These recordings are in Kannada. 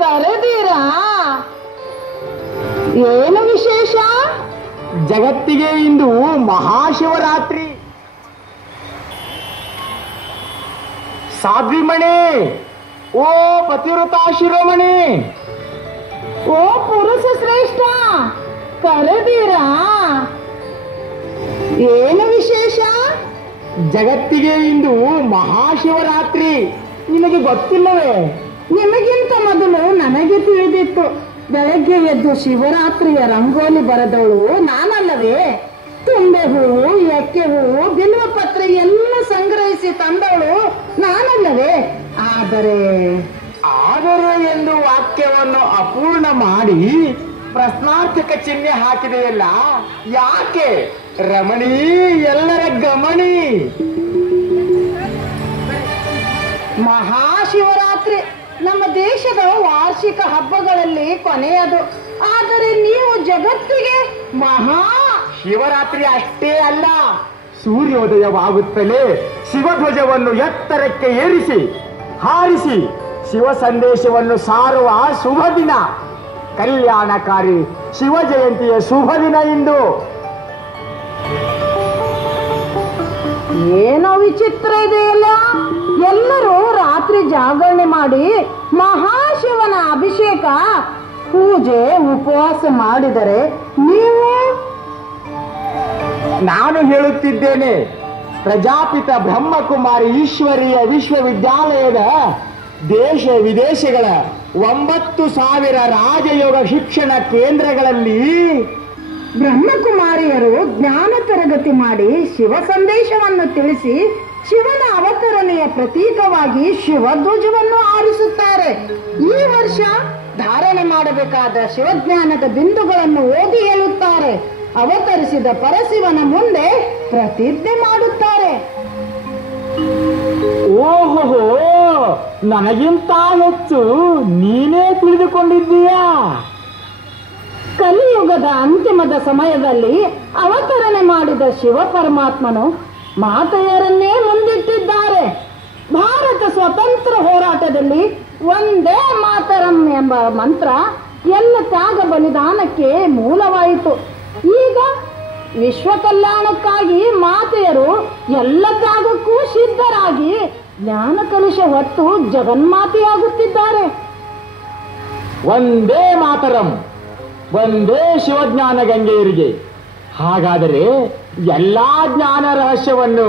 ಕರೆದೀರಾ? ಏನು ವಿಶೇಷ? ಜಗತ್ತಿಗೆ ಇಂದು ಮಹಾಶಿವರಾತ್ರಿ. ಸಾಧ್ವಿಮಣಿ, ಓ ಪತಿವ್ರತಾ ಶಿರೋಮಣಿ, ಓ ಪುರುಷ ಶ್ರೇಷ್ಠ, ಕರೆದೀರಾ? ಏನು ವಿಶೇಷ? ಜಗತ್ತಿಗೆ ಇಂದು ಮಹಾಶಿವರಾತ್ರಿ. ನಿಮಗೆ ಗೊತ್ತಿಲ್ಲವೇ? ನಿಮಗಿಂತ ಮೊದಲು ನನಗೆ ತಿಳಿದಿತ್ತು. ಬೆಳಗ್ಗೆ ಎದ್ದು ಶಿವರಾತ್ರಿಯ ರಂಗೋಲಿ ಬರೆದವಳು ನಾನಲ್ಲವೇ? ತುಂಬೆ ಹೂವು, ಎಕ್ಕೆ ಹೂವು, ಬಿಲ್ವ ಪತ್ರೆ ಎಲ್ಲ ಸಂಗ್ರಹಿಸಿ ತಂದವಳು ನಾನಲ್ಲವೇ? ಆದರೆ ಎಂದು ವಾಕ್ಯವನ್ನು ಅಪೂರ್ಣ ಮಾಡಿ ಪ್ರಶ್ನಾರ್ಥಕ ಚಿಹ್ನೆ ಹಾಕಿದೆಯಲ್ಲ, ಯಾಕೆ? ರಮಣಿ, ಎಲ್ಲರ ಗಮನಿ. ಮಹಾಶಿವರಾತ್ರಿ ನಮ್ಮ ದೇಶದ ವಾರ್ಷಿಕ ಹಬ್ಬಗಳಲ್ಲಿ ಕೊನೆಯದು. ಆದರೆ ನೀವು ಜಗತ್ತಿಗೆ ಮಹಾ ಶಿವರಾತ್ರಿ ಅಷ್ಟೇ ಅಲ್ಲ, ಸೂರ್ಯೋದಯವಾಗುತ್ತಲೇ ಶಿವಧ್ವಜವನ್ನು ಎತ್ತರಕ್ಕೆ ಏರಿಸಿ ಹಾರಿಸಿ ಶಿವ ಸಂದೇಶವನ್ನು ಸಾರುವ ಶುಭ ದಿನ. ಕಲ್ಯಾಣಕಾರಿ ಶಿವ ಜಯಂತಿಯ ಶುಭ ದಿನ ಇಂದು. ಏನೋ ವಿಚಿತ್ರ ಇದೆಯಲ್ಲ. ಎಲ್ಲರೂ ರಾತ್ರಿ ಜಾಗರಣೆ ಮಾಡಿ ಮಹಾಶಿವನ ಅಭಿಷೇಕ, ಪೂಜೆ, ಉಪವಾಸ ಮಾಡಿದರೆ ನೀವು? ನಾನು ಹೇಳುತ್ತಿದ್ದೇನೆ, ಪ್ರಜಾಪಿತ ಬ್ರಹ್ಮಕುಮಾರಿ ಈಶ್ವರೀಯ ವಿಶ್ವವಿದ್ಯಾಲಯದ ದೇಶ ವಿದೇಶಗಳ 9,000 ರಾಜಯೋಗ ಶಿಕ್ಷಣ ಕೇಂದ್ರಗಳಲ್ಲಿ ಬ್ರಹ್ಮಕುಮಾರಿಯರು ಜ್ಞಾನ ತರಗತಿ ಮಾಡಿ ಶಿವ ಸಂದೇಶವನ್ನು ತಿಳಿಸಿ ಶಿವನ ಅವತರಣೆಯ ಪ್ರತೀಕವಾಗಿ ಶಿವಧ್ವಜವನ್ನು ಆರಿಸುತ್ತಾರೆ. ಈ ವರ್ಷ ಧಾರಣೆ ಮಾಡಬೇಕಾದ ಶಿವಜ್ಞಾನದ ಬಿಂದುಗಳನ್ನು ಓದಿ ಹೇಳುತ್ತಾರೆ. ಅವತರಿಸಿದ ಪರಶಿವನ ಮುಂದೆ ಪ್ರತಿಜ್ಞೆ ಮಾಡುತ್ತಾರೆ. ಓಹೋ, ನನಗಿಂತ ಹೆಚ್ಚು ನೀನೇ ತಿಳಿದುಕೊಂಡಿದ್ದೀಯಾ? ಕಲಿಯುಗದ ಅಂತಿಮದ ಸಮಯದಲ್ಲಿ ಅವತರಣೆ ಮಾಡಿದ ಶಿವ ಪರಮಾತ್ಮನು ಮಾತೆಯರನ್ನೇ ಮುಂದಿಟ್ಟಿದ್ದಾರೆ. ಭಾರತ ಸ್ವತಂತ್ರ ಹೋರಾಟದಲ್ಲಿ ಒಂದೇ ಮಾತರಂ ಎಂಬ ಮಂತ್ರ ಎಲ್ಲ ತ್ಯಾಗ ಬಲಿದಾನಕ್ಕೆ ಮೂಲವಾಯಿತು. ಈಗ ವಿಶ್ವ ಕಲ್ಯಾಣಕ್ಕಾಗಿ ಮಾತೆಯರು ಎಲ್ಲ ತ್ಯಾಗಕ್ಕೂ ಸಿದ್ಧರಾಗಿ ಜ್ಞಾನ ಕಲುಷ ಹೊತ್ತು ಜಗನ್ಮಾತೆಯಾಗುತ್ತಿದ್ದಾರೆ. ಒಂದೇ ಮಾತರಂ, ಒಂದೇ ಶಿವಜ್ಞಾನ ಗಂಗೆಯರಿಗೆ. ಹಾಗಾದರೆ ಎಲ್ಲಾ ಜ್ಞಾನ ರಹಸ್ಯವನ್ನು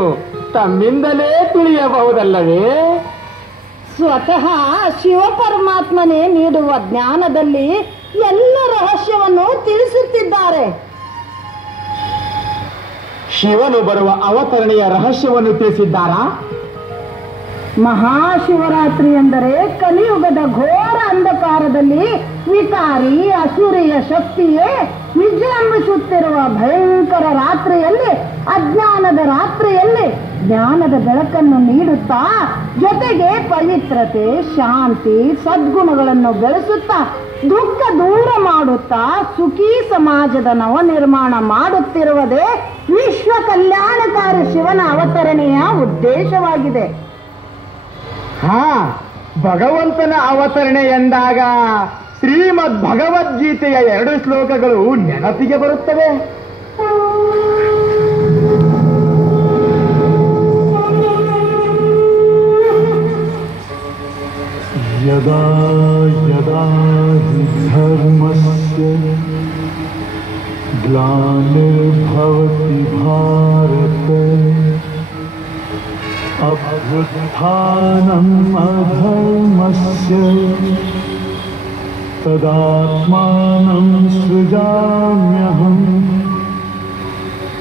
ತಮ್ಮಿಂದಲೇ ತಿಳಿಯಬಹುದಲ್ಲವೇ? ಸ್ವತಃ ಶಿವ ಪರಮಾತ್ಮನೇ ನೀಡುವ ಜ್ಞಾನದಲ್ಲಿ ಎಲ್ಲ ರಹಸ್ಯವನ್ನು ತಿಳಿಸುತ್ತಿದ್ದಾರೆ. ಶಿವನು ಬರುವ ಅವತರಣೆಯ ರಹಸ್ಯವನ್ನು ತಿಳಿಸಿದ್ದಾರಾ? ಮಹಾಶಿವರಾತ್ರಿ ಎಂದರೆ ಕಲಿಯುಗದ ಘೋರ ಅಂಧಕಾರದಲ್ಲಿ ವಿಕಾರಿ ಅಸುರಿಯ ಶಕ್ತಿಯೇ ವಿಜೃಂಭಿಸುತ್ತಿರುವ ಭಯಂಕರ ರಾತ್ರಿಯಲ್ಲಿ, ಅಜ್ಞಾನದ ರಾತ್ರಿಯಲ್ಲಿ ಜ್ಞಾನದ ಬೆಳಕನ್ನು ನೀಡುತ್ತಾ, ಜೊತೆಗೆ ಪವಿತ್ರತೆ, ಶಾಂತಿ, ಸದ್ಗುಣಗಳನ್ನು ಬೆಳೆಸುತ್ತಾ, ದುಃಖ ದೂರ ಮಾಡುತ್ತಾ ಸುಖಿ ಸಮಾಜದ ನವನಿರ್ಮಾಣ ಮಾಡುತ್ತಿರುವುದೇ ವಿಶ್ವ ಕಲ್ಯಾಣಕಾರಿ ಶಿವನ ಅವತರಣೆಯ ಉದ್ದೇಶವಾಗಿದೆ. ಭಗವಂತನ ಅವತರಣೆ ಎಂದಾಗ ಶ್ರೀಮದ್ ಭಗವದ್ಗೀತೆಯ 2 ಶ್ಲೋಕಗಳು ನೆನಪಿಗೆ ಬರುತ್ತವೆ. ಯದಾ ಯದಾ ಹಿ ಧರ್ಮಸ್ಯ ಗ್ಲಾನಿರ್ಭವತಿ ಭಾರತ ಅಭ್ಯುತ್ಥಾನಂ ಅಧರ್ಮಸ್ಯ ತದಾತ್ಮಾನಂ ಸೃಜಾಮ್ಯಹಂ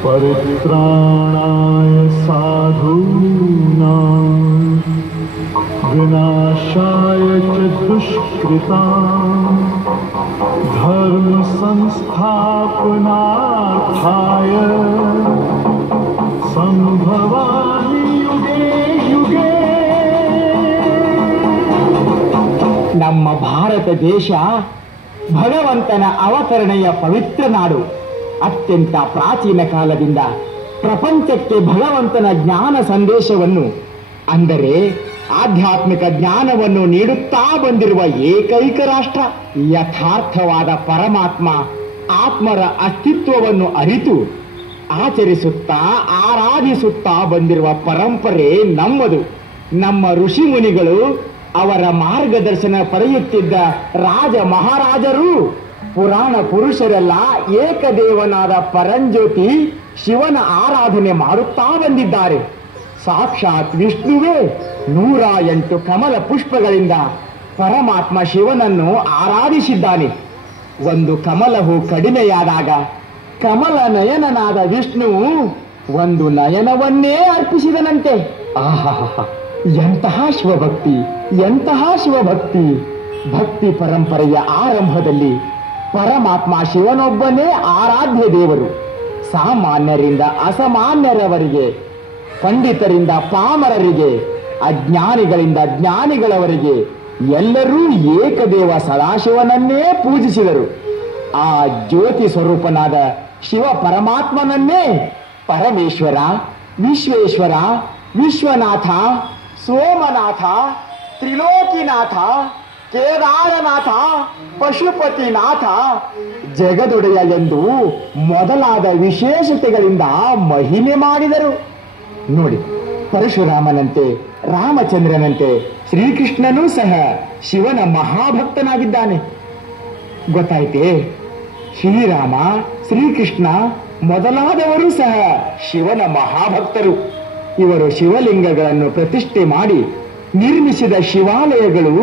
ಪರಿತ್ರಾಣಾಯ ಸಾಧೂನಾಂ ವಿನಾಶಾಯ ಚ ದುಷ್ಕೃತಾಂ ಧರ್ಮ ಸಂಸ್ಥಾಪನಾರ್ಥಾಯ ಸಂಭವಾಮಿ ಯುಗೇ ಯುಗೇ. ನಮ್ಮ ಭಾರತ ದೇಶ ಭಗವಂತನ ಅವತರಣೆಯ ಪವಿತ್ರ ನಾಡು. ಅತ್ಯಂತ ಪ್ರಾಚೀನ ಕಾಲದಿಂದ ಪ್ರಪಂಚಕ್ಕೆ ಭಗವಂತನ ಜ್ಞಾನ ಸಂದೇಶವನ್ನು, ಅಂದರೆ ಆಧ್ಯಾತ್ಮಿಕ ಜ್ಞಾನವನ್ನು ನೀಡುತ್ತಾ ಬಂದಿರುವ ಏಕೈಕ ರಾಷ್ಟ್ರ. ಯಥಾರ್ಥವಾದ ಪರಮಾತ್ಮ ಆತ್ಮರ ಅಸ್ತಿತ್ವವನ್ನು ಅರಿತು ಆಚರಿಸುತ್ತಾ ಆರಾಧಿಸುತ್ತಾ ಬಂದಿರುವ ಪರಂಪರೆ ನಮ್ಮದು. ನಮ್ಮ ಋಷಿ ಮುನಿಗಳು, ಅವರ ಮಾರ್ಗದರ್ಶನ ಪಡೆಯುತ್ತಿದ್ದ ರಾಜ ಮಹಾರಾಜರು, ಪುರಾಣ ಪುರುಷರೆಲ್ಲ ಏಕದೇವನಾದ ಪರಂಜ್ಯೋತಿ ಶಿವನ ಆರಾಧನೆ ಮಾಡುತ್ತಾ ಬಂದಿದ್ದಾರೆ. ಸಾಕ್ಷಾತ್ ವಿಷ್ಣುವೇ 108 ಕಮಲ ಪುಷ್ಪಗಳಿಂದ ಪರಮಾತ್ಮ ಶಿವನನ್ನು ಆರಾಧಿಸಿದ್ದಾನೆ. ಒಂದು ಕಮಲ ಹೂ ಕಡಿಮೆಯಾದಾಗ ಕಮಲ ನಯನನಾದ ವಿಷ್ಣುವು ಒಂದು ನಯನವನ್ನೇ ಅರ್ಪಿಸಿದನಂತೆ. ಆಹಾ, ಎಂತಹ ಶಿವಭಕ್ತಿ, ಎಂತಹ ಶಿವಭಕ್ತಿ! ಭಕ್ತಿ ಪರಂಪರೆಯ ಆರಂಭದಲ್ಲಿ ಪರಮಾತ್ಮ ಶಿವನೊಬ್ಬನೇ ಆರಾಧ್ಯ ದೇವರು. ಸಾಮಾನ್ಯರಿಂದ ಅಸಾಮಾನ್ಯರವರಿಗೆ, ಪಂಡಿತರಿಂದ ಪಾಮರರಿಗೆ, ಅಜ್ಞಾನಿಗಳಿಂದ ಜ್ಞಾನಿಗಳವರೆಗೆ ಎಲ್ಲರೂ ಏಕದೇವ ಸದಾಶಿವನನ್ನೇ ಪೂಜಿಸಿದರು. ಆ ಜ್ಯೋತಿ ಸ್ವರೂಪನಾದ ಶಿವ ಪರಮಾತ್ಮನನ್ನೇ ಪರಮೇಶ್ವರ, ವಿಶ್ವೇಶ್ವರ, ವಿಶ್ವನಾಥ, ಸೋಮನಾಥ, ತ್ರಿಲೋಕಿನಾಥ, ಕೇದಾರನಾಥ, ಪಶುಪತಿನಾಥ, ಜಗದೊಡೆಯ ಎಂದು ಮೊದಲಾದ ವಿಶೇಷತೆಗಳಿಂದ ಮಹಿಮೆ ಮಾಡಿದರು. ನೋಡಿ, ಪರಶುರಾಮನಂತೆ, ರಾಮಚಂದ್ರನಂತೆ ಶ್ರೀಕೃಷ್ಣನೂ ಸಹ ಶಿವನ ಮಹಾಭಕ್ತನಾಗಿದ್ದಾನೆ. ಗೊತ್ತಾಯ್ತೇ? ಶ್ರೀರಾಮ, ಶ್ರೀಕೃಷ್ಣ ಮೊದಲಾದವರು ಸಹ ಶಿವನ ಮಹಾಭಕ್ತರು. ಇವರು ಶಿವಲಿಂಗಗಳನ್ನು ಪ್ರತಿಷ್ಠೆ ಮಾಡಿ ನಿರ್ಮಿಸಿದ ಶಿವಾಲಯಗಳು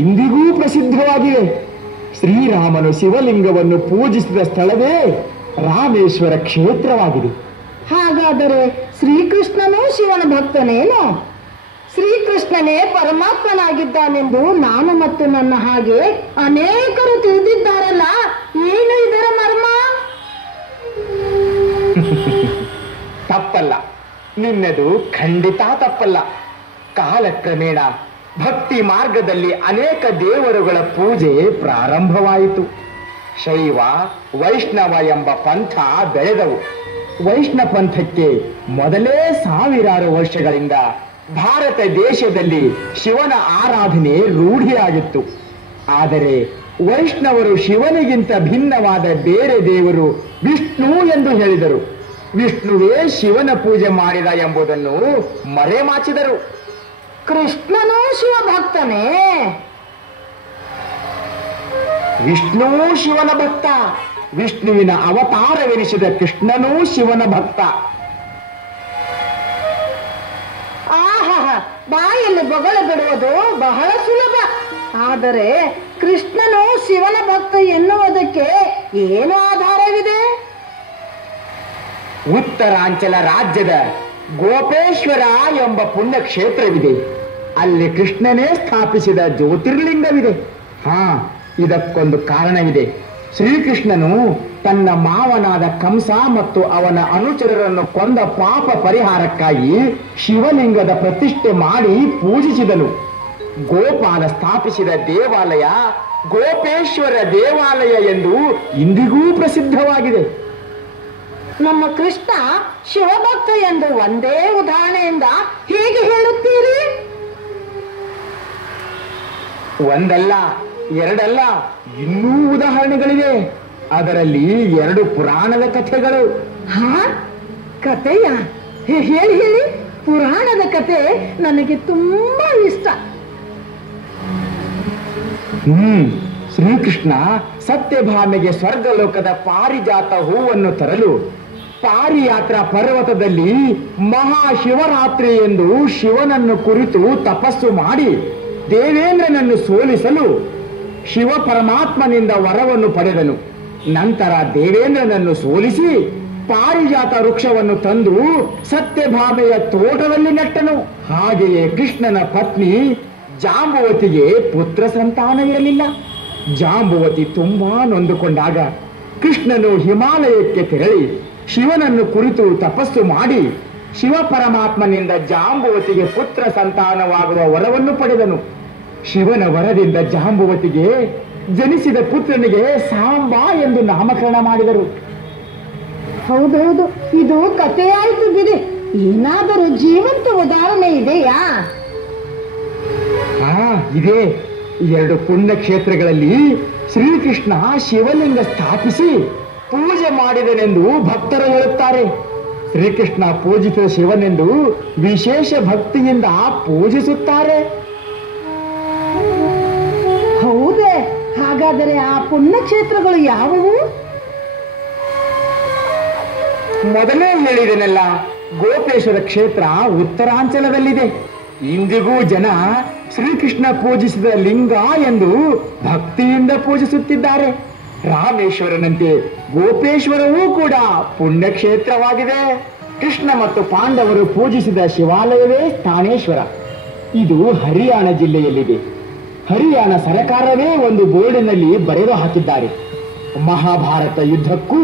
ಇಂದಿಗೂ ಪ್ರಸಿದ್ಧವಾಗಿವೆ. ಶ್ರೀರಾಮನು ಶಿವಲಿಂಗವನ್ನು ಪೂಜಿಸಿದ ಸ್ಥಳವೇ ರಾಮೇಶ್ವರ ಕ್ಷೇತ್ರವಾಗಿದೆ. ಹಾಗಾದರೆ ಶ್ರೀಕೃಷ್ಣನೂ ಶಿವನ ಭಕ್ತನೇನು? ಶ್ರೀಕೃಷ್ಣನೇ ಪರಮಾತ್ಮನಾಗಿದ್ದಾನೆಂದು ನಾನು ಮತ್ತು ನನ್ನ ಹಾಗೆ ಅನೇಕರು ತಿಳಿದಿದ್ದಾರಲ್ಲ, ಏನು ಇದರ ಮರ್ಮ? ತಪ್ಪಲ್ಲ, ನಿನ್ನದು ಖಂಡಿತ ತಪ್ಪಲ್ಲ. ಕಾಲಕ್ರಮೇಣ ಭಕ್ತಿ ಮಾರ್ಗದಲ್ಲಿ ಅನೇಕ ದೇವರುಗಳ ಪೂಜೆ ಪ್ರಾರಂಭವಾಯಿತು. ಶೈವ, ವೈಷ್ಣವ ಎಂಬ ಪಂಥ ಬೆಳೆದವು. ವೈಷ್ಣವ ಪಂಥಕ್ಕೆ ಮೊದಲೇ ಸಾವಿರಾರು ವರ್ಷಗಳಿಂದ ಭಾರತ ದೇಶದಲ್ಲಿ ಶಿವನ ಆರಾಧನೆ ರೂಢಿಯಾಗಿತ್ತು. ಆದರೆ ವೈಷ್ಣವರು ಶಿವನಿಗಿಂತ ಭಿನ್ನವಾದ ಬೇರೆ ದೇವರು ವಿಷ್ಣು ಎಂದು ಹೇಳಿದರು. ವಿಷ್ಣುವೇ ಶಿವನ ಪೂಜೆ ಮಾಡಿದ ಎಂಬುದನ್ನು ಮರೆಮಾಚಿದರು. ಕೃಷ್ಣನೂ ಶಿವಭಕ್ತನೇ? ವಿಷ್ಣು ಶಿವನ ಭಕ್ತ. ವಿಷ್ಣುವಿನ ಅವತಾರವೆನಿಸಿದ ಕೃಷ್ಣನೂ ಶಿವನ ಭಕ್ತ. ಆಹಾ, ಬಾಯಲ್ಲಿ ಬೊಗಳು ಬಿಡುವುದು ಬಹಳ ಸುಲಭ. ಆದರೆ ಕೃಷ್ಣನು ಶಿವನ ಭಕ್ತ ಎನ್ನುವುದಕ್ಕೆ ಏನು ಆಧಾರವಿದೆ? ಉತ್ತರಾಂಚಲ ರಾಜ್ಯದ ಗೋಪೇಶ್ವರ ಎಂಬ ಪುಣ್ಯಕ್ಷೇತ್ರವಿದೆ. ಅಲ್ಲಿ ಕೃಷ್ಣನೇ ಸ್ಥಾಪಿಸಿದ ಜ್ಯೋತಿರ್ಲಿಂಗವಿದೆ. ಇದಕ್ಕೊಂದು ಕಾರಣವಿದೆ. ಶ್ರೀಕೃಷ್ಣನು ತನ್ನ ಮಾವನಾದ ಕಂಸ ಮತ್ತು ಅವನ ಅನುಚರರನ್ನು ಕೊಂದ ಪಾಪ ಪರಿಹಾರಕ್ಕಾಗಿ ಶಿವಲಿಂಗದ ಪ್ರತಿಷ್ಠೆ ಮಾಡಿ ಪೂಜಿಸಿದನು. ಗೋಪಾಲ ಸ್ಥಾಪಿಸಿದ ದೇವಾಲಯ ಗೋಪೇಶ್ವರ ದೇವಾಲಯ ಎಂದು ಇಂದಿಗೂ ಪ್ರಸಿದ್ಧವಾಗಿದೆ. ನಮ್ಮ ಕೃಷ್ಣ ಶಿವಭಕ್ತ ಎಂದು ಒಂದೇ ಉದಾಹರಣೆಯಿಂದ ಹೇಗೆ ಹೇಳುತ್ತೀರಿ? ಒಂದಲ್ಲ, ಎರಡಲ್ಲ, ಇನ್ನೂ ಉದಾಹರಣೆಗಳಿವೆ. ಅದರಲ್ಲಿ 2 ಪುರಾಣದ ಕಥೆಗಳು. ಕಥೆಯ? ಹೇಳಿ ಹೇಳಿ. ಪುರಾಣದ ಕಥೆ ನನಗೆ ತುಂಬಾ ಇಷ್ಟ. ಶ್ರೀಕೃಷ್ಣ ಸತ್ಯಭಾಮೆಗೆ ಸ್ವರ್ಗಲೋಕದ ಪಾರಿಜಾತ ಹೂವನ್ನು ತರಲು ಪಾರಿಯಾತ್ರ ಪರ್ವತದಲ್ಲಿ ಮಹಾಶಿವರಾತ್ರಿ ಎಂದು ಶಿವನನ್ನು ಕುರಿತು ತಪಸ್ಸು ಮಾಡಿ ದೇವೇಂದ್ರನನ್ನು ಸೋಲಿಸಲು ಶಿವ ಪರಮಾತ್ಮನಿಂದ ವರವನ್ನು ಪಡೆದನು. ನಂತರ ದೇವೇಂದ್ರನನ್ನು ಸೋಲಿಸಿ ಪಾರಿಜಾತ ವೃಕ್ಷವನ್ನು ತಂದು ಸತ್ಯಭಾಮೆಯ ತೋಟದಲ್ಲಿ ನೆಟ್ಟನು. ಹಾಗೆಯೇ ಕೃಷ್ಣನ ಪತ್ನಿ ಜಾಂಬುವತಿಗೆ ಪುತ್ರ ಸಂತಾನವಿರಲಿಲ್ಲ. ಜಾಂಬುವತಿ ತುಂಬಾ ನೊಂದುಕೊಂಡಾಗ ಕೃಷ್ಣನು ಹಿಮಾಲಯಕ್ಕೆ ತೆರಳಿ ಶಿವನನ್ನು ಕುರಿತು ತಪಸ್ಸು ಮಾಡಿ ಶಿವ ಪರಮಾತ್ಮನಿಂದ ಜಾಂಬುವತಿಗೆ ಪುತ್ರ ಸಂತಾನವಾಗುವ ವರವನ್ನು ಪಡೆದನು. ಶಿವನ ವರದಿಂದ ಜಾಂಬುವತಿಗೆ ಜನಿಸಿದ ಪುತ್ರನಿಗೆ ಸಾಂಬ ಎಂದು ನಾಮಕರಣ ಮಾಡಿದರು. ಹೌದೌದು, ಇದು ಕಥೆಯಾಯ್ತು ಬಿಡಿ. ಏನಾದರೂ ಜೀವಂತ ಉದಾಹರಣೆ ಇದೆಯಾ? ಇದೆ. 2 ಪುಣ್ಯ ಕ್ಷೇತ್ರಗಳಲ್ಲಿ ಶ್ರೀಕೃಷ್ಣ ಶಿವಲಿಂಗ ಸ್ಥಾಪಿಸಿ ಪೂಜೆ ಮಾಡಿದನೆಂದು ಭಕ್ತರು ಹೇಳುತ್ತಾರೆ. ಶ್ರೀಕೃಷ್ಣ ಪೂಜಿಸಿದ ಶಿವನೆಂದು ವಿಶೇಷ ಭಕ್ತಿಯಿಂದ ಪೂಜಿಸುತ್ತಾರೆ. ಹೌದೇ? ಹಾಗಾದರೆ ಆ ಪುಣ್ಯಕ್ಷೇತ್ರಗಳು ಯಾವುವು? ಮೊದಲೇ ಹೇಳಿದೆನಲ್ಲ, ಗೋಪೇಶ್ವರ ಕ್ಷೇತ್ರ ಉತ್ತರಾಂಚಲದಲ್ಲಿದೆ. ಇಂದಿಗೂ ಜನ ಶ್ರೀಕೃಷ್ಣ ಪೂಜಿಸಿದ ಲಿಂಗ ಎಂದು ಭಕ್ತಿಯಿಂದ ಪೂಜಿಸುತ್ತಿದ್ದಾರೆ. ರಾಮೇಶ್ವರನಂತೆ ಗೋಪೇಶ್ವರವೂ ಕೂಡ ಪುಣ್ಯಕ್ಷೇತ್ರವಾಗಿದೆ. ಕೃಷ್ಣ ಮತ್ತು ಪಾಂಡವರು ಪೂಜಿಸಿದ ಶಿವಾಲಯವೇ ಸ್ಥಾನೇಶ್ವರ. ಇದು ಹರಿಯಾಣ ಜಿಲ್ಲೆಯಲ್ಲಿದೆ. ಹರಿಯಾಣ ಸರಕಾರವೇ ಒಂದು ಬೋರ್ಡಿನಲ್ಲಿ ಬರೆದು ಹಾಕಿದ್ದಾರೆ. ಮಹಾಭಾರತ ಯುದ್ಧಕ್ಕೂ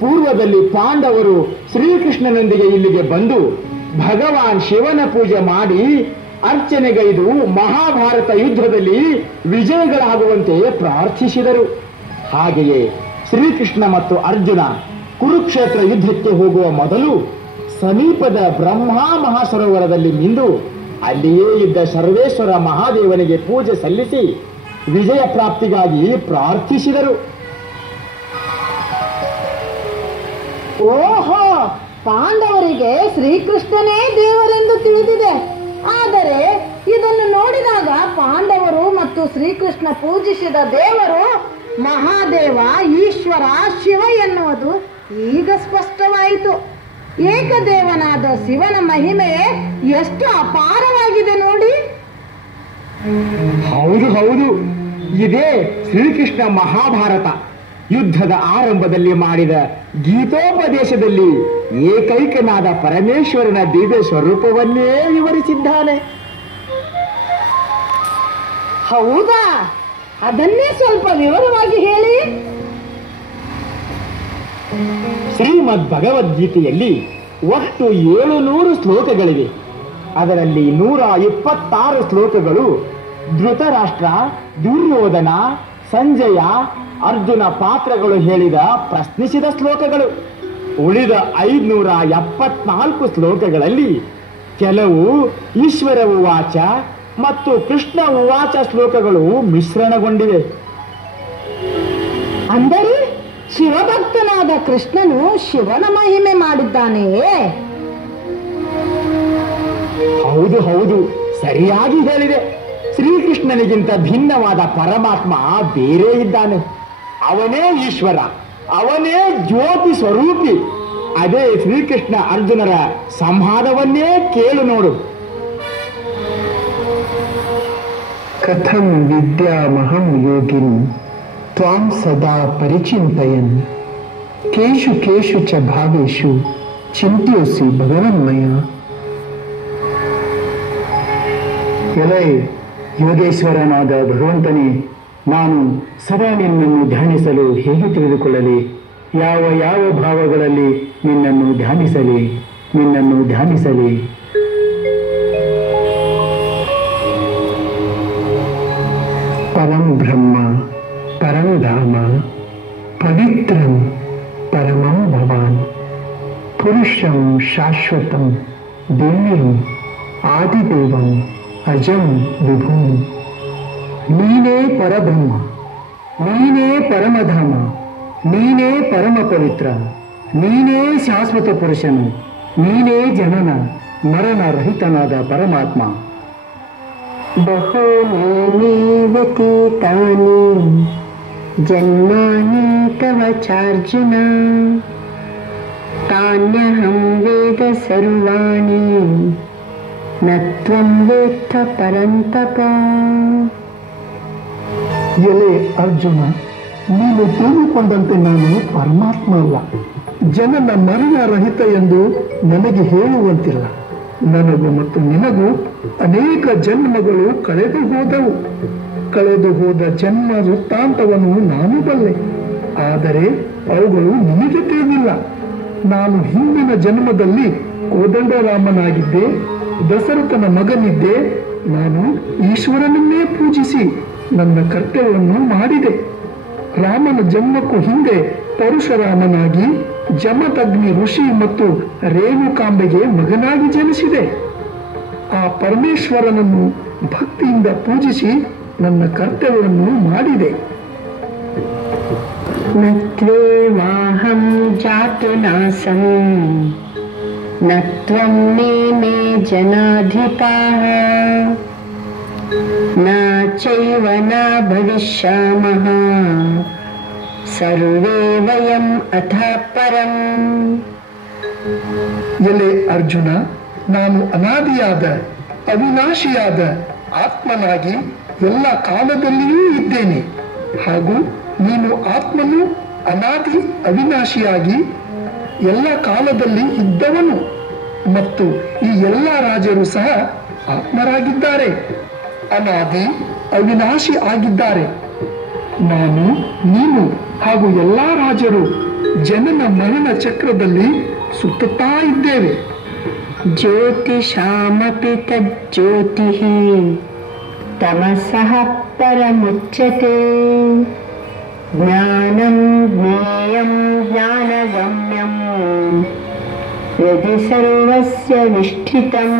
ಪೂರ್ವದಲ್ಲಿ ಪಾಂಡವರು ಶ್ರೀಕೃಷ್ಣನೊಂದಿಗೆ ಇಲ್ಲಿಗೆ ಬಂದು ಭಗವಾನ್ ಶಿವನ ಪೂಜೆ ಮಾಡಿ ಅರ್ಚನೆಗೈದು ಮಹಾಭಾರತ ಯುದ್ಧದಲ್ಲಿ ವಿಜಯಗಳಾಗುವಂತೆ ಪ್ರಾರ್ಥಿಸಿದರು. ಹಾಗೆಯೇ ಶ್ರೀಕೃಷ್ಣ ಮತ್ತು ಅರ್ಜುನ ಕುರುಕ್ಷೇತ್ರ ಯುದ್ಧಕ್ಕೆ ಹೋಗುವ ಮೊದಲು ಸಮೀಪದ ಬ್ರಹ್ಮಾ ಮಹಾಸರೋವರದಲ್ಲಿ ಮಿಂದು ಅಲ್ಲಿಯೇ ಇದ್ದ ಸರ್ವೇಶ್ವರ ಮಹಾದೇವನಿಗೆ ಪೂಜೆ ಸಲ್ಲಿಸಿ ವಿಜಯ ಪ್ರಾಪ್ತಿಗಾಗಿ ಪ್ರಾರ್ಥಿಸಿದರು. ಓಹೋ, ಪಾಂಡವರಿಗೆ ಶ್ರೀಕೃಷ್ಣನೇ ದೇವರೆಂದು ತಿಳಿದಿದೆ. ಆದರೆ ಇದನ್ನು ನೋಡಿದಾಗ ಪಾಂಡವರು ಮತ್ತು ಶ್ರೀಕೃಷ್ಣ ಪೂಜಿಸಿದ ದೇವರು ಮಹಾದೇವ, ಈಶ್ವರ, ಶಿವ ಎನ್ನುವುದು ಈಗ ಸ್ಪಷ್ಟವಾಯಿತು. ಏಕದೇವನಾದ ಶಿವನ ಮಹಿಮೆ ಎಷ್ಟು ಅಪಾರವಾಗಿದೆ ನೋಡಿ. ಹೌದು ಹೌದು, ಇದೇ ಶ್ರೀಕೃಷ್ಣ ಮಹಾಭಾರತ ಯುದ್ಧದ ಆರಂಭದಲ್ಲಿ ಮಾಡಿದ ಗೀತೋಪದೇಶದಲ್ಲಿ ಏಕೈಕನಾದ ಪರಮೇಶ್ವರನ ದಿವ್ಯ ಸ್ವರೂಪವನ್ನೇ ವಿವರಿಸಿದ್ದಾನೆ. ಹೌದಾ? ಅದನ್ನೇ ಸ್ವಲ್ಪ ವಿವರವಾಗಿ ಹೇಳಿ. ಶ್ರೀಮದ್ ಭಗವದ್ಗೀತೆಯಲ್ಲಿ ಒಟ್ಟು 700 ಶ್ಲೋಕಗಳಿವೆ. ಅದರಲ್ಲಿ 126 ಶ್ಲೋಕಗಳು ಧೃತರಾಷ್ಟ್ರ, ದುರ್ಯೋಧನ, ಸಂಜಯ, ಅರ್ಜುನ ಪಾತ್ರಗಳು ಹೇಳಿದ ಪ್ರಶ್ನಿಸಿದ ಶ್ಲೋಕಗಳು. ಉಳಿದ 574 ಶ್ಲೋಕಗಳಲ್ಲಿ ಕೆಲವು ಈಶ್ವರ ಉವಾಚ ಮತ್ತು ಕೃಷ್ಣ ಉವಾಚ ಶ್ಲೋಕಗಳು ಮಿಶ್ರಣಗೊಂಡಿವೆ. ಅಂದರೆ ಶಿವಭಕ್ತನಾದ ಕೃಷ್ಣನು ಶಿವನ ಮಹಿಮೆ ಮಾಡಿದ್ದಾನೆಯೇ? ಹೌದು ಹೌದು, ಸರಿಯಾಗಿ ಹೇಳಿದೆ. ಶ್ರೀಕೃಷ್ಣನಿಗಿಂತ ಭಿನ್ನವಾದ ಪರಮಾತ್ಮ ಬೇರೆ ಇದ್ದಾನೆ. ಅವನೇ ಈಶ್ವರ, ಅವನೇ ಜ್ಯೋತಿ ಸ್ವರೂಪಿ. ಅದೇ ಶ್ರೀಕೃಷ್ಣ ಅರ್ಜುನರ ಸಂವಾದವನ್ನೇ ಕೇಳು ನೋಡು. ಕಥಂ ವಿದ್ಯಾಮಹಂ ಯೋಗಿನ್ ತ್ವಾಂ ಸದಾ ಪರಿಚಿಂತಯನ್ ಕೇಶು ಕೇಶು ಚ ಭಾವೇಶು ಚಿಂತ್ಯೋಸಿ ಭಗವನ್ಮಯ. ಎಲೈ ಯೋಗೇಶ್ವರನಾದ ಭಗವಂತನೇ, ನಾನು ಸದಾ ನಿನ್ನನ್ನು ಧ್ಯಾನಿಸಲು ಹೇಗೆ ತಿಳಿದುಕೊಳ್ಳಲಿ? ಯಾವ ಯಾವ ಭಾವಗಳಲ್ಲಿ ನಿನ್ನನ್ನು ಧ್ಯಾನಿಸಲಿ? ಪರಂ ಬ್ರಹ್ಮ ಪರಂ ಧಾಮ ಪವಿತ್ರಂ ಪರಮಂ ಭವಾನ್ ಪುರುಷಂ ಶಾಶ್ವತಂ ದಿವ್ಯಂ ಆದಿದೇವಂ ಅಜಂ ವಿಭುಂ. ನೀನೇ ಪರಬ್ರಹ್ಮ, ನೀನೇ ಪರಮಧಾಮ, ನೀನೇ ಪರಮ ಪವಿತ್ರ, ನೀನೇ ಶಾಶ್ವತ ಪುರುಷನು, ನೀನೇ ಜನನ ಮರಣ ರಹಿತನಾದ ಪರಮಾತ್ಮ. ಬಹೂನಿ ವ್ಯತೀತಾನಿ ಜನ್ಮಾನಿ ತವ ಚಾರ್ಜುನ ತಾನ್ಯಹಂ ವೇದ ಸರ್ವಾಣಿ ನ ತ್ವಂ ವೇತ್ತ ಪರಂತಪ. ಎಲೆ ಅರ್ಜುನ, ನೀನು ತಿಳಿದುಕೊಂಡಂತೆ ನಾನು ಪರಮಾತ್ಮ ಅಲ್ಲ. ಜನನ ಮರಣ ರಹಿತ ಎಂದು ನನಗೆ ಹೇಳುವಂತಿಲ್ಲ. ನನಗೂ ಮತ್ತು ನಿನಗೂ ಅನೇಕ ಜನ್ಮಗಳು ಕಳೆದು ಹೋದ ಜನ್ಮ ವೃತ್ತಾಂತವನ್ನು ನಾನು ಬಲ್ಲೆ. ಆದರೆ ಅವುಗಳು ನಿನಗೆ ತಿಳಿದಿಲ್ಲ. ನಾನು ಹಿಂದಿನ ಜನ್ಮದಲ್ಲಿ ಕೋದಂಡರಾಮನಾಗಿದ್ದೆ, ದಶರಥನ ಮಗನಿದ್ದೆ. ನಾನು ಈಶ್ವರನನ್ನೇ ಪೂಜಿಸಿ ನನ್ನ ಕರ್ತವ್ಯವನ್ನು ಮಾಡಿದೆ. ರಾಮನ ಜನ್ಮಕ್ಕೂ ಹಿಂದೆ ಪರಶುರಾಮನಾಗಿ, ಜಮದಗ್ನಿ ಋಷಿ ಮತ್ತು ರೇಣುಕಾಂಬೆಗೆ ಮಗನಾಗಿ ಜನಿಸಿದೆ. ಆ ಪರಮೇಶ್ವರನನ್ನು ಭಕ್ತಿಯಿಂದ ಪೂಜಿಸಿ ನನ್ನ ಕರ್ತವ್ಯವನ್ನು ಮಾಡಿದೆ. ನತ್ವೇವಾಹಂ ಜಾತುನಾಸಂ ನತ್ವಂ ಮೇ ಜನಾಧಿಪಾಃ ನ ಚೈವ ನ ಭವಿಷ್ಯಾಮಃ ಸರ್ವೇ ವಯಂ ಅತಃ ಪರಂ. ಎಲೆ ಅರ್ಜುನ, ನಾನು ಅನಾದಿಯಾದ ಅವಿನಾಶಿಯಾದ ಆತ್ಮನಾಗಿ ಎಲ್ಲ ಕಾಲದಲ್ಲಿಯೂ ಇದ್ದೇನೆ. ಹಾಗೂ ನೀನು ಆತ್ಮನು ಅನಾದಿ ಅವಿನಾಶಿಯಾಗಿ ಎಲ್ಲ ಕಾಲದಲ್ಲಿ ಇದ್ದವನು. ಮತ್ತು ಈ ಎಲ್ಲ ರಾಜರು ಸಹ ಆತ್ಮರಾಗಿದ್ದಾರೆ, ಅನಾದಿ ಅವಿನಾಶಿ ಆಗಿದ್ದಾರೆ. ನಾನು, ನೀನು ಹಾಗೂ ಎಲ್ಲ ರಾಜರು ಜನನ ಮರಣ ಚಕ್ರದಲ್ಲಿ ಸುತ್ತುತ್ತಾ ಇದ್ದೇವೆ. ಜ್ಯೋತಿಷಾಮಪಿ ತಜ್ಜ್ಯೋತಿಃ ತಮಸಃ ಪರಮುಚ್ಯತೆ ಜ್ಞಾನಂ ಜ್ಞೇಯಂ ಜ್ಞಾನಗಮ್ಯಂ ಯದಿ ಸರ್ವಸ್ಯ ನಿಷ್ಠಿತಂ.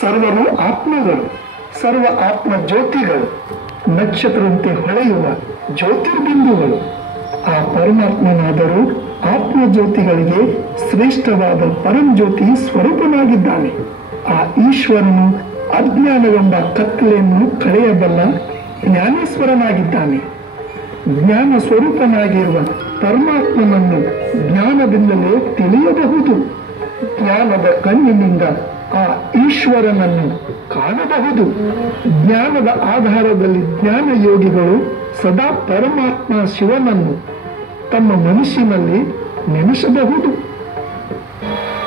ಸರ್ವರು ಆತ್ಮಗಳು, ಸರ್ವ ಆತ್ಮ ಜ್ಯೋತಿಗಳು, ನಕ್ಷತ್ರದಂತೆ ಹೊಳೆಯುವ ಜ್ಯೋತಿರ್ಬಿಂದುಗಳು. ಆ ಪರಮಾತ್ಮನಾದರೂ ಆತ್ಮ ಜ್ಯೋತಿಗಳಿಗೆ ಶ್ರೇಷ್ಠವಾದ ಪರಂಜ್ಯೋತಿ ಸ್ವರೂಪನಾಗಿದ್ದಾನೆ. ಆ ಈಶ್ವರನು ಅಜ್ಞಾನವೆಂಬ ಕತ್ತಲೆಯನ್ನು ಕಳೆಯಬಲ್ಲ ಜ್ಞಾನೇಶ್ವರನಾಗಿದ್ದಾನೆ. ಜ್ಞಾನ ಸ್ವರೂಪನಾಗಿರುವ ಪರಮಾತ್ಮನನ್ನು ಜ್ಞಾನದಿಂದಲೇ ತಿಳಿಯಬಹುದು. ಜ್ಞಾನದ ಕಣ್ಣಿನಿಂದ ಆ ಈಶ್ವರನನ್ನು ಕಾಣಬಹುದು. ಜ್ಞಾನದ ಆಧಾರದಲ್ಲಿ ಜ್ಞಾನ ಯೋಗಿಗಳು ಸದಾ ಪರಮಾತ್ಮ ಶಿವನನ್ನು ತಮ್ಮ ಮನಸ್ಸಿನಲ್ಲಿ ನೆನೆಸಬಹುದು.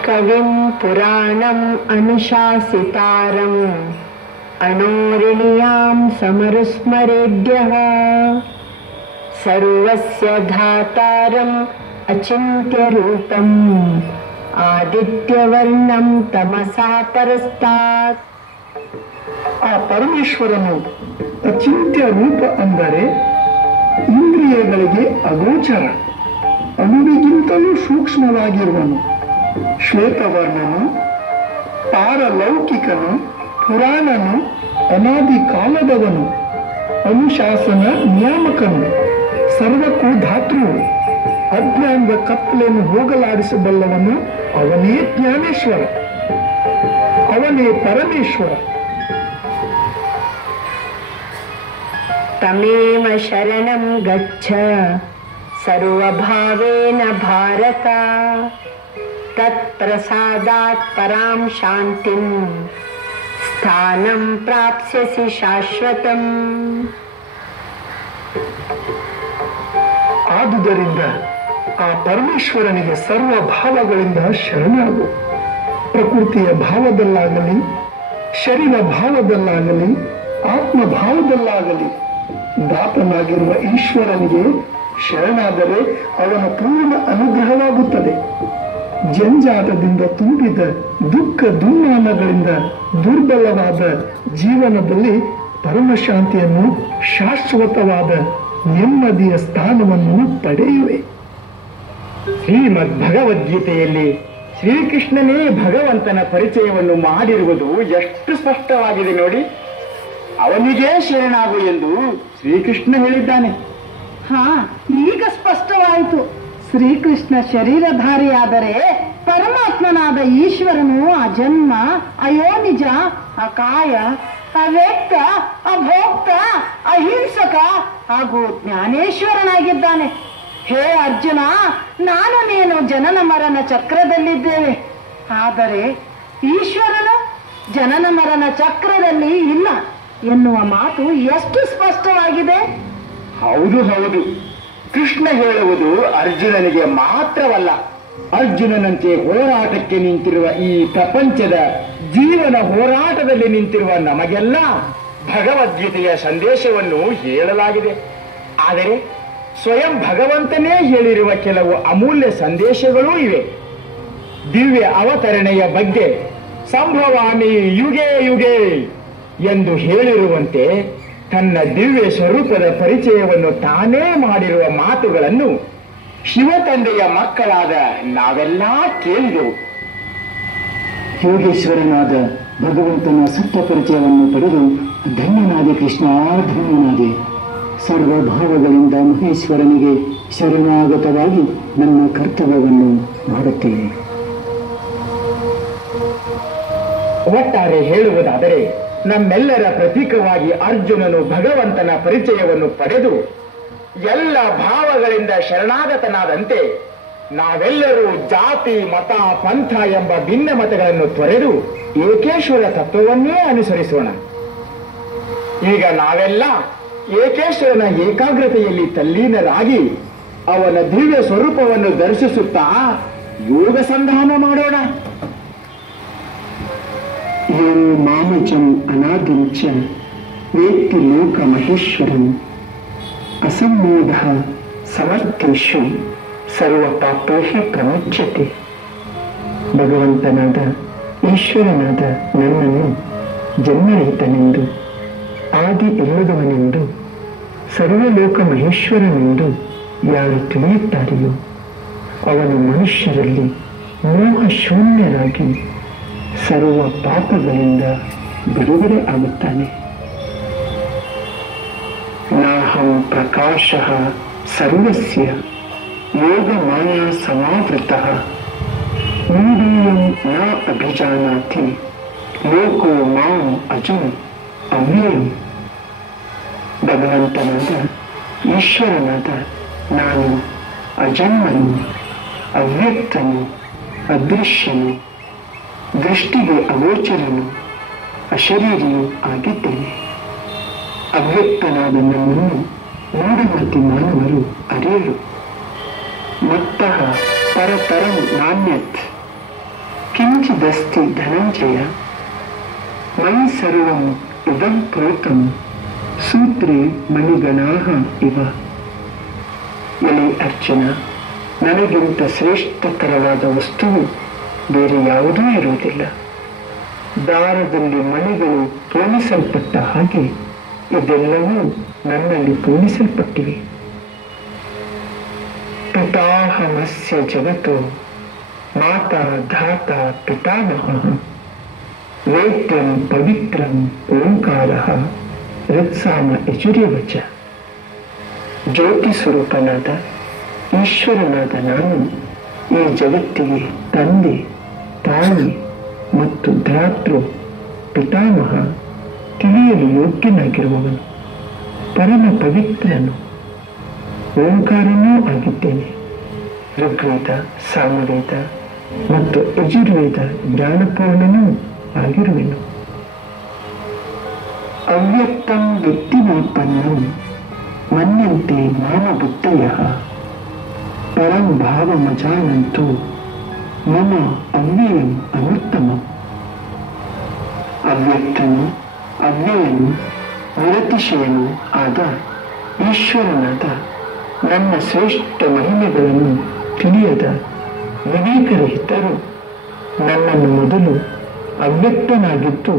ಕವಿಂ ಪುರಾಣಂ ಅನುಶಾಸಿತಾರಂ ಅಣೋರಿಣಿಯಾಂ ಸಮರುಸ್ಮರೇಭ್ಯಃ ಸರ್ವಸ್ಯ ಧಾತಾರಂ ಅಚಿಂತ್ಯ ರೂಪಂ ಆದಿತ್ಯವರ್ಣಂ ತಮಸಾ ಪರಸ್ತಾತ್. ಆ ಪರಮೇಶ್ವರನು ಅಚಿಂತ್ಯ ರೂಪ ಅಂದರೆ ಇಂದ್ರಿಯಗಳಿಗೆ ಅಗೋಚರ, ಅಣುವಿಗಿಂತಲೂ ಸೂಕ್ಷ್ಮವಾಗಿರುವನು, ಶ್ವೇತವರ್ಣನು, ಪಾರಲೌಕಿಕನು, ಪುರಾಣನು, ಅನಾದಿ ಕಾಲದವನು, ಅನುಶಾಸನ ನಿಯಾಮಕನು, ಸರ್ವಕ್ಕೂ ಧಾತೃವು, ಅಜ್ಞಾನದ ಕತ್ತಲೆಯನ್ನು ಹೋಗಲಾಡಿಸಬಲ್ಲವನು. ಅವನೇ ಜ್ಞಾನೇಶ್ವರ, ಅವನೇ ಪರಮೇಶ್ವರ. ತಮೇವ ಶರಣಂ ಗಚ್ಚ ಸರ್ವಭಾವೇನ ಭಾರತ ತತ್ಪ್ರಸಾದಾತ್ ಪರಾಂ ಶಾಂತಿಂ ಸ್ಥಾನಂ ಪ್ರಾಪ್ಸ್ಯಸಿ ಶಾಶ್ವತಂ. ಆದುದರಿಂದ ಆ ಪರಮೇಶ್ವರನಿಗೆ ಸರ್ವ ಭಾವಗಳಿಂದ ಶರಣಾಗು. ಪ್ರಕೃತಿಯ ಭಾವದಲ್ಲಾಗಲಿ, ಶರೀರ ಭಾವದಲ್ಲಾಗಲಿ, ಆತ್ಮಭಾವದಲ್ಲಾಗಲಿ ದಾತನಾಗಿರುವ ಈಶ್ವರನಿಗೆ ಶರಣಾದರೆ ಅವನ ಪೂರ್ಣ ಅನುಗ್ರಹವಾಗುತ್ತದೆ. ಜಂಜಾಟದಿಂದ ತುಂಬಿದ ದುಃಖ ದುಮ್ಮಾನಗಳಿಂದ ದುರ್ಬಲವಾದ ಜೀವನದಲ್ಲಿ ಪರಮಶಾಂತಿಯನ್ನು, ಶಾಶ್ವತವಾದ ನೆಮ್ಮದಿಯ ಸ್ಥಾನವನ್ನು ಪಡೆಯುವೆ. ಶ್ರೀಮದ್ ಭಗವದ್ಗೀತೆಯಲ್ಲಿ ಶ್ರೀಕೃಷ್ಣನೇ ಭಗವಂತನ ಪರಿಚಯವನ್ನು ಮಾಡಿರುವುದು ಎಷ್ಟು ಸ್ಪಷ್ಟವಾಗಿದೆ ನೋಡಿ. ಅವನಿಗೇ ಶರಣಾಗು ಎಂದು ಶ್ರೀಕೃಷ್ಣ ಹೇಳಿದ್ದಾನೆ. ಹಾ, ಈಗ ಸ್ಪಷ್ಟವಾಯಿತು. ಶ್ರೀಕೃಷ್ಣ ಶರೀರಧಾರಿಯಾದರೆ ಪರಮಾತ್ಮನಾದ ಈಶ್ವರನು ಅಜನ್ಮ, ಅಯೋನಿಜ, ಅಕಾಯ, ಅವ್ಯಕ್ತ, ಅಭೋಕ್ತ, ಅಹಿಂಸಕ ಹಾಗೂ ಜ್ಞಾನೇಶ್ವರನಾಗಿದ್ದಾನೆ. ಹೇ ಅರ್ಜುನ, ನಾನು ನೀನು ಜನನ ಮರಣ ಚಕ್ರದಲ್ಲಿದ್ದೇವೆ, ಆದರೆ ಈಶ್ವರನು ಜನನ ಮರಣ ಚಕ್ರದಲ್ಲಿ ಇಲ್ಲ ಎನ್ನುವ ಮಾತು ಎಷ್ಟು ಸ್ಪಷ್ಟವಾಗಿದೆ. ಹೌದು ಹೌದು, ಕೃಷ್ಣ ಹೇಳುವುದು ಅರ್ಜುನನಿಗೆ ಮಾತ್ರವಲ್ಲ, ಅರ್ಜುನನಂತೆ ಹೋರಾಟಕ್ಕೆ ನಿಂತಿರುವ ಈ ಪ್ರಪಂಚದ ಜೀವನ ಹೋರಾಟದಲ್ಲಿ ನಿಂತಿರುವ ನಮಗೆಲ್ಲ ಭಗವದ್ಗೀತೆಯ ಸಂದೇಶವನ್ನು ಹೇಳಲಾಗಿದೆ. ಆದರೆ ಸ್ವಯಂ ಭಗವಂತನೇ ಹೇಳಿರುವ ಕೆಲವು ಅಮೂಲ್ಯ ಸಂದೇಶಗಳೂ ಇವೆ. ದಿವ್ಯ ಅವತರಣೆಯ ಬಗ್ಗೆ ಸಂಭವಾಮಿ ಯುಗೆ ಯುಗೆ ಎಂದು ಹೇಳಿರುವಂತೆ ತನ್ನ ದಿವ್ಯ ಸ್ವರೂಪದ ಪರಿಚಯವನ್ನು ತಾನೇ ಮಾಡಿರುವ ಮಾತುಗಳನ್ನು ಶಿವತಂದೆಯ ಮಕ್ಕಳಾದ ನಾವೆಲ್ಲ ಕೇಳಿದೆವು. ಯೋಗೇಶ್ವರನಾದ ಭಗವಂತನ ಸತ್ಯ ಪರಿಚಯವನ್ನು ಪಡೆದು ಧನ್ಯನಾದೆ ಕೃಷ್ಣ, ಧನ್ಯನಾದೆ. ಸರ್ವಭಾವಗಳಿಂದ ಮಹೇಶ್ವರನಿಗೆ ಶರಣಾಗತವಾಗಿ ನನ್ನ ಕರ್ತವ್ಯವನ್ನು ಮಾಡುತ್ತೇನೆ. ಒಟ್ಟಾರೆ ಹೇಳುವುದಾದರೆ ನಮ್ಮೆಲ್ಲರ ಪ್ರತೀಕವಾಗಿ ಅರ್ಜುನನು ಭಗವಂತನ ಪರಿಚಯವನ್ನು ಪಡೆದು ಎಲ್ಲ ಭಾವಗಳಿಂದ ಶರಣಾಗತನಾದಂತೆ ನಾವೆಲ್ಲರೂ ಜಾತಿ, ಮತ, ಪಂಥ ಎಂಬ ಭಿನ್ನ ಮತಗಳನ್ನು ತೊರೆದು ಏಕೇಶ್ವರ ತತ್ವವನ್ನೇ ಅನುಸರಿಸೋಣ. ಈಗ ನಾವೆಲ್ಲ ಏಕೇಶ್ವರನ ಏಕಾಗ್ರತೆಯಲ್ಲಿ ತಲ್ಲೀನರಾಗಿ ಅವನ ದಿವ್ಯ ಸ್ವರೂಪವನ್ನು ದರ್ಶಿಸುತ್ತಾ ಯೋಗ ಸಂಧಾನ ಮಾಡೋಣ. ಯೋ ಮಾಮಜಂ ಅನಾದಿಂಚ ವೇತ್ತಿ ಲೋಕ ಮಹೇಶ್ವರಂ ಅಸಮ್ಮೋಧ ಸಮರ್ಥೇಶು ಸರ್ವ ಪಾಪೇಹಿ ಪ್ರಮುಚ್ಯತೆ. ಭಗವಂತನಾದ ಈಶ್ವರನಾದ ನನ್ನನ್ನು ಜನ್ಮರಹಿತನೆಂದು, ಆದಿ ಇಲ್ಲದವನೆಂದು, ಸರ್ವಲೋಕ ಮಹೇಶ್ವರನೆಂದು ಯಾರು ತಿಳಿಯುತ್ತಾರೆಯೋ ಅವನು ಮನುಷ್ಯರಲ್ಲಿ ಮೋಹ ಶೂನ್ಯರಾಗಿ ಸರ್ವ ಪಾಪಗಳಿಂದ ಬಿಡುಗಡೆ ಆಗುತ್ತಾನೆ. ನಾಹಂ ಪ್ರಕಾಶಃ ಸರ್ವಸ್ಯ ಯೋಗ ಮಾಯಾ ಸಮಾವೃತಃ ಮೂಢೀಯಂ ನ ಅಭಿಜಾನಾತಿ ಲೋಕೋ ಮಾಂ ಅಜಂ ಅವ್ಯಯಂ. ಭಗವಂತನಾದ ಈಶ್ವರನಾದ ನಾನು ಅಜನ್ಮನು, ಅವ್ಯಕ್ತನು, ಅದೃಶ್ಯನು, ದೃಷ್ಟಿಗೆ ಅಗೋಚರನು, ಅಶರೀರಿಯೂ ಆಗಿದ್ದೇನೆ. ಅವ್ಯಕ್ತನಾದ ನನ್ನನ್ನು ಮೂಢಮತಿ ಮಾನವರು ಅರಿಯರು. ಮತ್ತಃ ಪರತರಂ ನಾಣ್ಯತ್ ಕಿಂಚಿದಸ್ತಿ ಧನಂಜಯ ಮಯಿ ಸರ್ವಂ ಇದಂ ಪ್ರೋತಂ ಸೂತ್ರೇ ಮಣಿಗಣಾಹ ಇವ. ಎಲೆ ಅರ್ಜುನ, ನನಗಿಂತ ಶ್ರೇಷ್ಠತರವಾದ ವಸ್ತುವು ಬೇರೆ ಯಾವುದೂ ಇರುವುದಿಲ್ಲ. ದಾರದಲ್ಲಿ ಮಣಿಗಳು ಪೋಣಿಸಲ್ಪಟ್ಟ ಹಾಗೆ ಇದೆಲ್ಲವೂ ನನ್ನಲ್ಲಿ ಪೋಣಿಸಲ್ಪಟ್ಟಿವೆ. ಪಿತಾಹಮಸ್ಯ ಜಗತ್ತೋ ಮಾತಾ ಧಾತಾ ಪಿತಾಮಹಃ ವೇದ್ಯಂ ಪವಿತ್ರಂ ಓಂಕಾರಃ ಋತ್ಸಾಮ ಯಜುರೇವಚ. ಜ್ಯೋತಿ ಸ್ವರೂಪನಾದ ಈಶ್ವರನಾದ ನಾನು ಈ ಜಗತ್ತಿಗೆ ತಂದೆ, ತಾಯಿ ಮತ್ತು ಧಾತೃ, ಪಿತಾಮಹ, ತಿಳಿಯಲು ಯೋಗ್ಯನಾಗಿರುವವನು, ಪರಮ ಪವಿತ್ರನು, ಓಂಕಾರನೂ ಆಗಿದ್ದೇನೆ. ಋಗ್ವೇದ, ಸಾಮವೇದ ಮತ್ತು ಯಜುರ್ವೇದ ಜ್ಞಾನಪೂರ್ಣನೂ ಆಗಿರುವೆನು. ಅವ್ಯಕ್ತಂ ವ್ಯಕ್ತಿವಿಪನ್ನಂ ಮನ್ಯಂತೆ ಮಾನಬುದ್ಧಯಃ ಪರಂ ಭಾವಮಜಾನಂತು ಮಮ ಅವ್ಯಯಂ ಅಮೃತಮಂ. ಅವ್ಯಕ್ತನು, ಅವ್ಯಯನು, ನಿರತಿಶಯನೂ ಆದ ಈಶ್ವರನಾದ ನನ್ನ ಶ್ರೇಷ್ಠ ಮಹಿಮೆಗಳನ್ನು ತಿಳಿಯದ ವಿವೇಕರಹಿತರು ನನ್ನನ್ನು ಮೊದಲು ಅವ್ಯಕ್ತನಾಗಿದ್ದು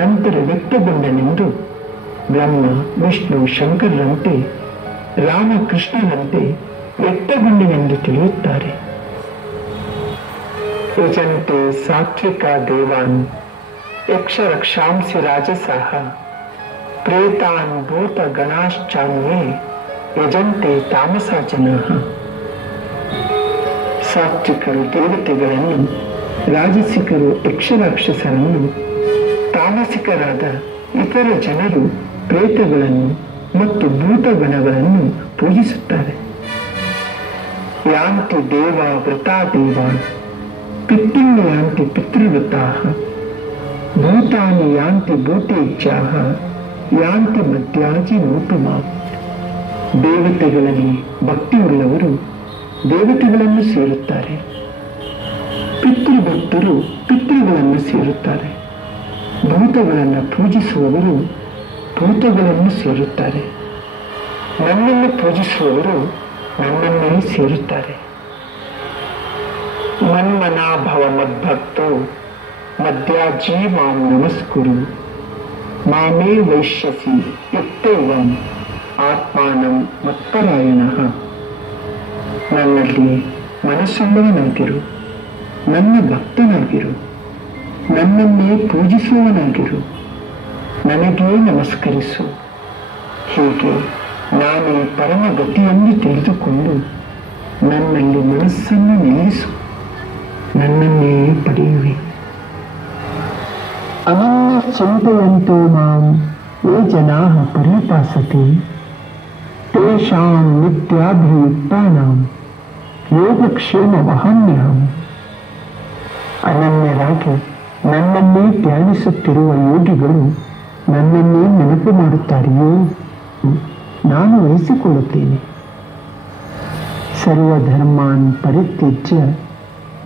ನಂತರ ವ್ಯಕ್ತಗೊಂಡನೆಂದು ಬ್ರಹ್ಮ, ವಿಷ್ಣು, ಶಂಕರರಂತೆ, ರಾಮಕೃಷ್ಣರಂತೆ ವ್ಯಕ್ತಗೊಂಡನೆಂದು ತಿಳಿಯುತ್ತಾರೆ. ಯಜಂತೆ ಸಾತ್ವಿಕ ದೇವಾನ್ ಯಕ್ಷರಕ್ಷಾಂಸಿ ರಾಜಸಃ ಪ್ರೇತಾನ್ ಭೂತ ಗಣಾಶ್ಚಾನ್ಯೇ ಯಜಂತೆ ತಾಮಸ ಜನಾಃ. ಸಾತ್ವಿಕರು ದೇವತೆಗಳನ್ನು, ರಾಜಸಿಕರು ಯಕ್ಷರಾಕ್ಷಸರನ್ನು, ತಾಮಸಿಕರಾದ ಇತರ ಜನರು ಪ್ರೇತಗಳನ್ನು ಮತ್ತು ಭೂತಗಣಗಳನ್ನು ಪೂಜಿಸುತ್ತಾರೆ. ಯಾಂತಿ ದೇವ ವೃತಾ ದೇವಾನ್ ಪಿತೃನ್ ಯಾಂತಿ ಪಿತೃವೃತಾಃ ಭೂತಾನಿ ಯಾಂತಿ ಭೂತೇಚ್ಛಾಃ ಯಾಂತಿ ಮಧ್ಯಾಜಿ ರೂಪಮಾಂ. ದೇವತೆಗಳಲ್ಲಿ ಭಕ್ತಿಯುಳ್ಳವರು ದೇವತೆಗಳನ್ನು ಸೇರುತ್ತಾರೆ, ಪಿತೃಭಕ್ತರು ಪಿತೃಗಳನ್ನು ಸೇರುತ್ತಾರೆ, ಭೂತಗಳನ್ನು ಪೂಜಿಸುವವರು ಭೂತಗಳನ್ನು ಸೇರುತ್ತಾರೆ, ನನ್ನನ್ನು ಪೂಜಿಸುವವರು ನನ್ನನ್ನೇ ಸೇರುತ್ತಾರೆ. ಮನ್ಮನಾಭವ ಮದ್ಭಕ್ತೋ ಮಧ್ಯಾಜೀ ಮಾಂ ನಮಸ್ಕುರು ಮಾಮೇ ವೈಶ್ಯಸಿ ಯುಕ್ತೇವಂ ಆತ್ಮಾನಂ ಮತ್ಪರಾಯಣಃ. ನನ್ನಲ್ಲಿ ಮನಸ್ಸುಳ್ಳವನಾಗಿರು, ನನ್ನ ಭಕ್ತನಾಗಿರು, ನನ್ನನ್ನೇ ಪೂಜಿಸುವವನಾಗಿರು, ನನಗೇ ನಮಸ್ಕರಿಸು. ಹೀಗೆ ನಾನೇ ಪರಮಗತಿಯನ್ನು ತಿಳಿದುಕೊಂಡು ನನ್ನಲ್ಲಿ ಮನಸ್ಸನ್ನು ನಿಲ್ಲಿಸು, ನನ್ನನ್ನೇ ಪಡೆಯುವೆ. ಅನನ್ಯ ಚಿಂತೆಯಂತೋ ಮಾಂ ಯೇ ಜನಾಃ ಪರಿಪಾಸತೆ ತೇಷಾಂ ನಿತ್ಯಾಭಿಯುಕ್ತಾನಾಂ ಯೋಗಕ್ಷೇಮವಹಾಮ್ಯಹಂ. ಅನನ್ಯರಾಗಿ ನನ್ನನ್ನೇ ಧ್ಯಾನಿಸುತ್ತಿರುವ ಯೋಗಿಗಳು ನನ್ನನ್ನೇ ನೆನಪು ಮಾಡುತ್ತಾರೆಯೋ ನಾನು ವಹಿಸಿಕೊಳ್ಳುತ್ತೇನೆ. ಸರ್ವಧರ್ಮಾನ್ ಪರಿತ್ಯಜ್ಯ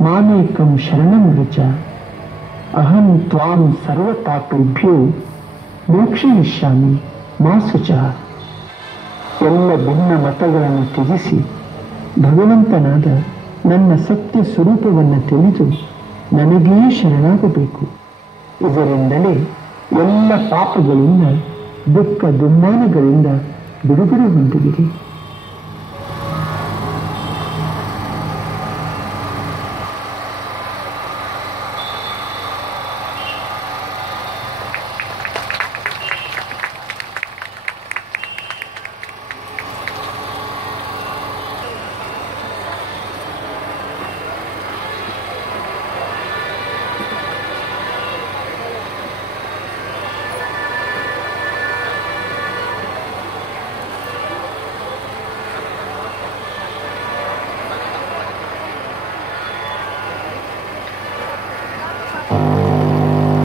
ಮಾಮೇಕಂ ಶರಣಂ ವ್ರಜ ಅಹಂ ತ್ವಾಂ ಸರ್ವತಾಪೇಭ್ಯೋ ಮೋಕ್ಷಯಿಷ್ಯಾಮಿ ಮಾ ಶುಚಃ. ಎಲ್ಲ ಭಿನ್ನ ಮತಗಳನ್ನು ತ್ಯಜಿಸಿ ಭಗವಂತನಾದ ನನ್ನ ಸತ್ಯ ಸ್ವರೂಪವನ್ನು ತಿಳಿದು ನನಗೇ ಶರಣಾಗಬೇಕು. ಇದರಿಂದಲೇ ಎಲ್ಲ ಪಾಪಗಳಿಂದ, ದುಃಖ ದುಮ್ಮಾನಗಳಿಂದ ಬಿಡುಗಡೆ ಹೊಂದುವಿರಿ.